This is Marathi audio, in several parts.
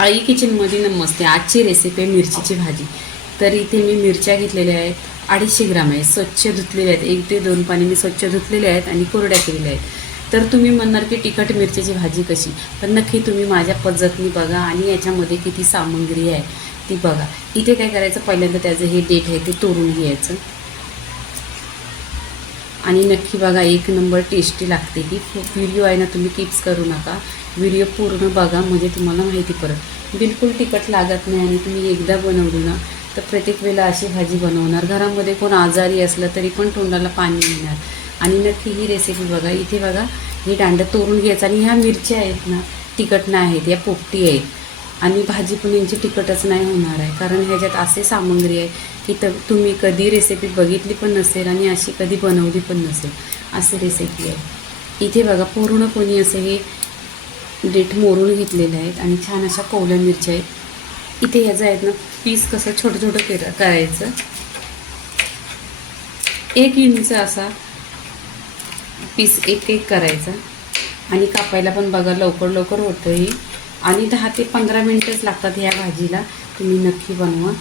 आई किचनमध्ये नमस्ते आजची रेसिपी आहे मिरचीची भाजी. तर इथे मी मिरच्या घेतलेल्या आहेत. अडीचशे ग्राम आहेत. स्वच्छ धुतलेल्या आहेत. एक ते दोन पाणी मी स्वच्छ धुतलेल्या आहेत आणि कोरड्या केलेल्या आहेत. तर तुम्ही म्हणणार की तिखट मिरच्याची भाजी कशी? पण नक्की तुम्ही माझ्या पद्धतीने बघा आणि याच्यामध्ये किती सामग्री आहे ती बघा. इथे काय करायचं? पहिल्यांदा त्याचं हे डेट आहे ते तोडून घ्यायचं. आणि नक्की बघा एक नंबर टेस्टी लागते ही. व्हिडिओ आहे ना तुम्ही किप्स करू नका. व्हिडिओ पूर्ण बघा म्हणजे तुम्हाला माहिती पडेल. बिलकुल तिखट लागत नाही आणि तुम्ही एकदा बनवली ना तर प्रत्येक वेळेला अशी भाजी बनवणार. घरामध्ये कोण आजारी असलं तरी पण तोंडाला पाणी येणार. आणि नक्की ही रेसिपी बघा. इथे बघा हे दांडं तोरून घ्यायचं. आणि ह्या मिरच्या आहेत ना तिखट नाही आहेत या पोपटी आहेत. आणि भाजी पण यांची तिखटच नाही होणार आहे. कारण ह्याच्यात असे सामग्री आहे की तर तुम्ही कधी रेसिपी बघितली पण नसेल आणि अशी कधी बनवली पण नसेल. असे रेसिपी आहे. इथे बघा पूर्णपणे असे हे डेट मोरून घेतलेले आहेत आणि छान अशा कोवल्या मिरच्या आहेत. इथे ह्याचं आहेत ना पीस कसं छोटं छोटं केलं करायचं. एक इंच असा पीस एक एक करायचा. आणि कापायला पण बघा लवकर लवकर होतं ही आणि दहा ते पंधरा मिनटंच लागतात ह्या भाजीला. तुम्ही नक्की बनवा.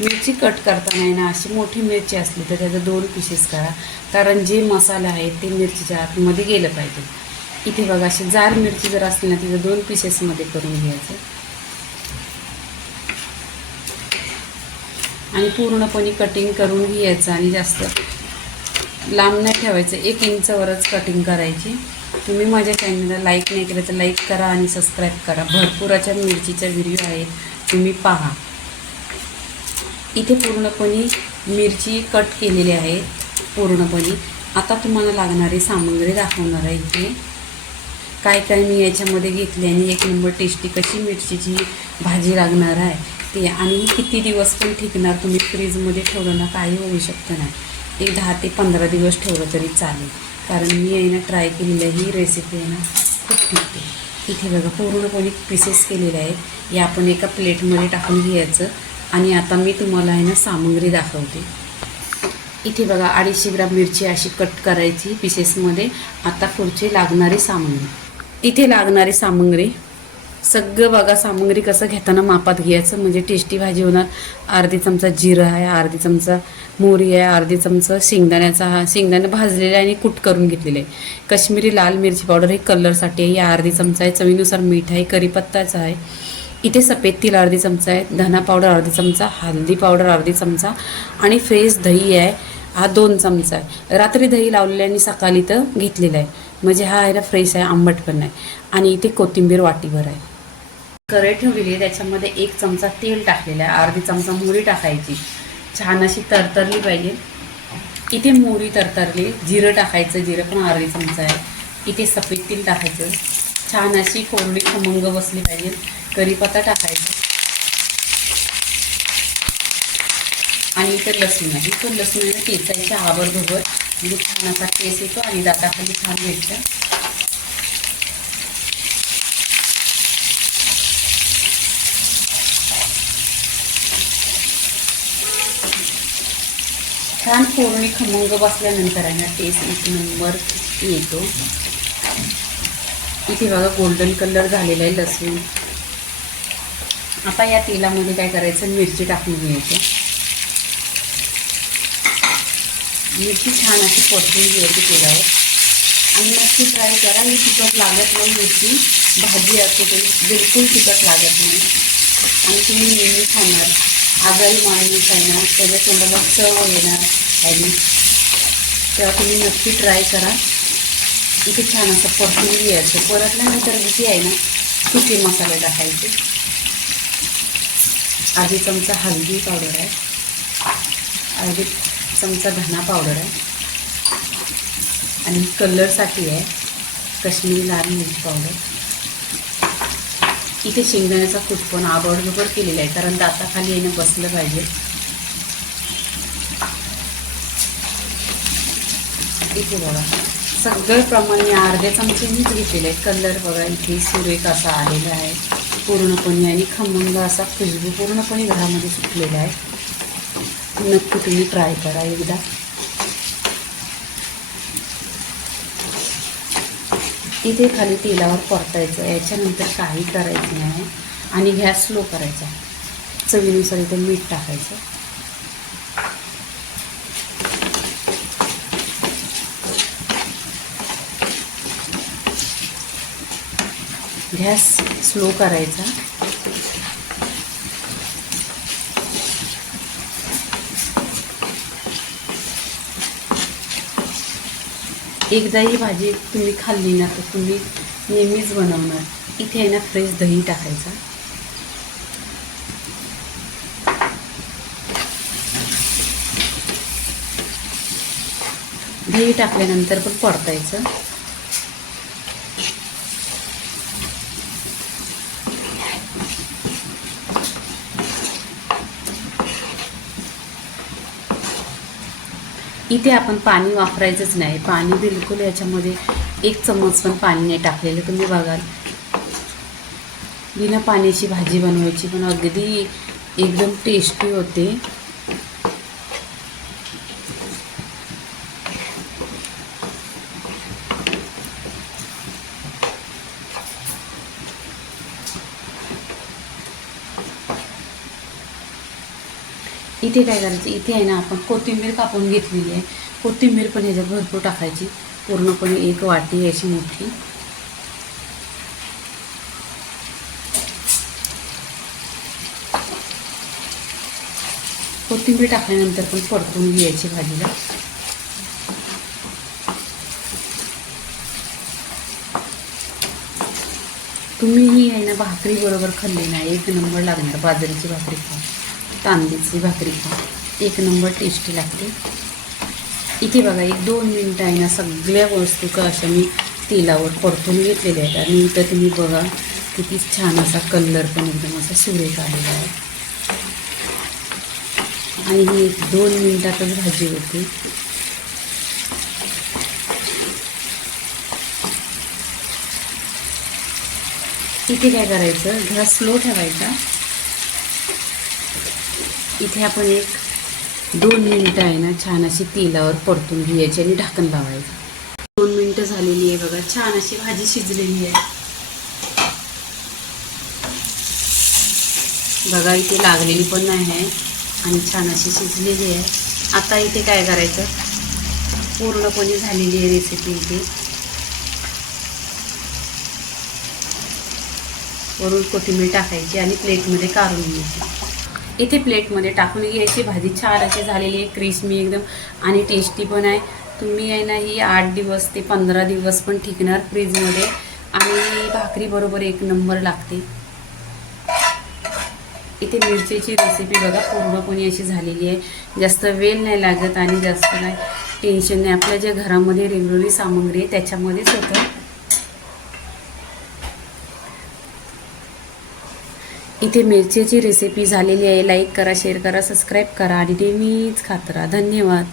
मिरची कट करताना आहे ना अशी मोठी मिरची असली तर त्याचं दोन पीसेस करा. कारण जे मसाले आहेत ते मिरचीच्या आतमध्ये गेलं पाहिजे. इथे बघा अशी जाड मिरची जर असली ना तिथं दोन पीसेसमध्ये करून घ्यायचं. आणि पूर्णपणे कटिंग करून घ्यायचं आणि जास्त लांब नाही ठेवायचं. एक इंचवरच कटिंग करायची. तुम्ही माझ्या चॅनलला लाईक नाही केलं तर लाईक करा आणि सबस्क्राईब करा. भरपूर अशा मिरचीच्या व्हिडिओ आहेत. तुम्ही पहा. इथे पूर्णपणे मिरची कट केलेली आहे पूर्णपणे. आता तुम्हाला लागणारी सामग्री दाखवणार आहे इथे. काय काय मी याच्यामध्ये घेतली आणि एक नंबर टेस्टी कशी मिरचीची भाजी लागणार आहे ते. आणि किती दिवस पण टिकणार तुम्ही फ्रीजमध्ये ठेवलं ना काही होऊ शकतं नाही. एक दहा ते पंधरा दिवस ठेवलं तरी चालेल. कारण मी आहे ना ट्राय केलेली ही रेसिपी आहे ना खूप टिकते इथे बघा पूर्णपणे पीसेस केलेले आहेत. या आपण एका प्लेटमध्ये टाकून घ्यायचं. आणि आता मी तुम्हाला आहे ना सामग्री दाखवते. इथे बघा अडीचशे ग्राम मिरची अशी कट करायची पीसेसमध्ये. आता पुढची लागणारी सामग्री. इथे लागणारी सामग्री. सगळं बघा सामग्री कसं घेताना मापात घ्यायचं. म्हणजे टेस्टी भाजी होणार. अर्धी चमचा जिरं आहे अर्धी चमचा मोहरी आहे अर्धी चमचा शेंगदाण्याचा हा शेंगदाणे भाजलेला आहे आणि कुट करून घेतलेले आहे. कश्मीरी लाल मिरची पावडर हे कलरसाठी आहे. या अर्धी चमचा आहे. चवीनुसार मीठ आहे. करीपत्ताचं आहे. इथे सफेद तेल अर्धी चमचा आहे धना पावडर अर्धी चमचा हळदी पावडर अर्धी चमचा आणि फ्रेश दही आहे हा दोन चमचा आहे. रात्री दही लावलेलं आहे आणि सकाळी तर घेतलेला आहे. म्हणजे हा आहे ना फ्रेश आहे आंबट पण आहे आणि इथे कोथिंबीर वाटीभर आहे. कढई ठेवलेली आहे त्याच्यामध्ये एक चमचा तेल टाकलेलं आहे अर्धी चमचा मोहरी टाकायची. छान अशी तरतरली पाहिजे. इथे मोहरी तरतरली जिरं टाकायचं जिरं पण अर्धी चमचा आहे. इथे सफेद तेल टाकायचं. छान अशी कोरडी खमंग बसली पाहिजे. कढीपत्ता टाकायचा. आणि इथे लसूण आहे. तो लसूण आहे केसायच्या म्हणजे छान असा केस येतो आणि दाताखाली छान भेटतं छान फोडणी खमंग बसल्यानंतर आहे ना टेस्ट एक नंबर येतो. इथे बघा गोल्डन कलर झालेला आहे लसूण. आता या तेलामध्ये काय करायचं? मिरची टाकून घ्यायची. मिरची छान अशी परतून घ्यायची तेलावर. आणि नक्की ट्राय करा. मी तिखट लागत नाही मिरची. भाजी असते तरी बिलकुल तिखट लागत नाही. आणि तुम्ही नेहमी खाणार. आजारी माणूस आहे ना त्याच्या तोंडाला चव येणार आणि तेव्हा तुम्ही नक्की ट्राय करा. इथे छान असं परतून घ्यायचं. परतल्यानंतर जी आहे ना सुके मसाले टाकायचे. अर्धी चमचा हळदी पावडर आहे. अर्धी चमचा धना पावडर आहे. आणि कलरसाठी आहे काश्मीरी लाल मिरची पावडर. इथे शेंगदाण्याचा कुटपण पण आवडबर केलेला आहे कारण दाताखाली येणं बसलं पाहिजे. इथे बघा सगळं प्रमाण मी अर्ध्या मीच घेतलेलं आहे. कलर बघा इथे सुरेख असा आलेला आहे. पूर्णपणे आणि खमंग असा खुशबू पूर्णपणे घरामध्ये सुटलेला आहे. नक्की तुम्ही ट्राय करा एकदा. इथे खाली तेलावर परतायचं याच्यानंतर काही करायचं नाही. आणि गॅस स्लो करायचा चवीनुसार इथे मीठ टाकायचं. गॅस स्लो करायचा. एकदा ही भाजी तुम्ही खाल्ली ना तर तुम्ही नेहमीच बनवणार. इथे आहे ना फ्रेश दही टाकायचा. दही टाकल्यानंतर पण परतायचं. इथे आपण पाणी वापरायचंच नाही. पाणी बिलकुल याच्यामध्ये एक चम्मच पण पाणी नाही टाकलेलं. तुम्ही बघाल. बिना पाण्याची भाजी बनवायची पण अगदी एकदम टेस्टी होते. इथे काय करायचं? इथे आहे ना, आपण कोथिंबीर कापून घेतलेली आहे. कोथिंबीर भरपूर टाकायची. पूर्णपणे एक वाटी अशी मोठी. कोथिंबीर टाकल्यानंतर पण परतून घ्यायची तुम्ही ही आहे ना, भाकरी बरोबर खाल्ली ना एक नंबर लागणार बाजरीची भाकरी खा तांदळीची भाकरी खा. एक नंबर टेस्टी लागते. इथे बघा एक दोन मिनटं आहे ना सगळ्या वस्तू का अशा मी तेलावर परतून घेतलेल्या आहेत. आणि इथं तुम्ही बघा किती छान असा कलर पण एकदम असा सुरेख आलेला आहे. आणि ही एक दोन मिनटातच भाजी होते. इथे काय करायचं? गॅस स्लो ठेवायचा. इथे आपण एक दोन मिनटं आहे ना छान अशी तेलावर परतून घ्यायची आणि ढाकण लावायचं. दोन मिनटं झालेली आहे बघा छान अशी भाजी शिजलेली आहे. बघा इथे लागलेली पण नाही आहे आणि छान अशी शिजलेली आहे. आता इथे काय करायचं? पूर्णपणे झालेली आहे रेसिपी इथे. वरून कोथिंबीर टाकायची आणि प्लेटमध्ये काढून घ्यायची. इथे प्लेटमध्ये टाकून घ्यायची. भाजी छान अशी झालेली आहे क्रिस्मी एकदम आणि टेस्टी पण आहे. तुम्ही आहे ना ही आठ दिवस ते पंधरा दिवस पण टिकणार फ्रीजमध्ये. आणि भाकरी बरोबर एक नंबर लागते. इथे मिरचीची रेसिपी बघा पूर्णपणे अशी झालेली आहे. जास्त वेळ नाही लागत आणि जास्त काय टेन्शन नाही. आपल्या ज्या घरामध्ये रेग्युलरली सामग्री आहे त्याच्यामध्येच होतं. इथे मिरचीची रेसिपी झालेली आहे. लाईक करा शेअर करा सबस्क्राईब करा. आणि नेहमीच खात राहा. धन्यवाद.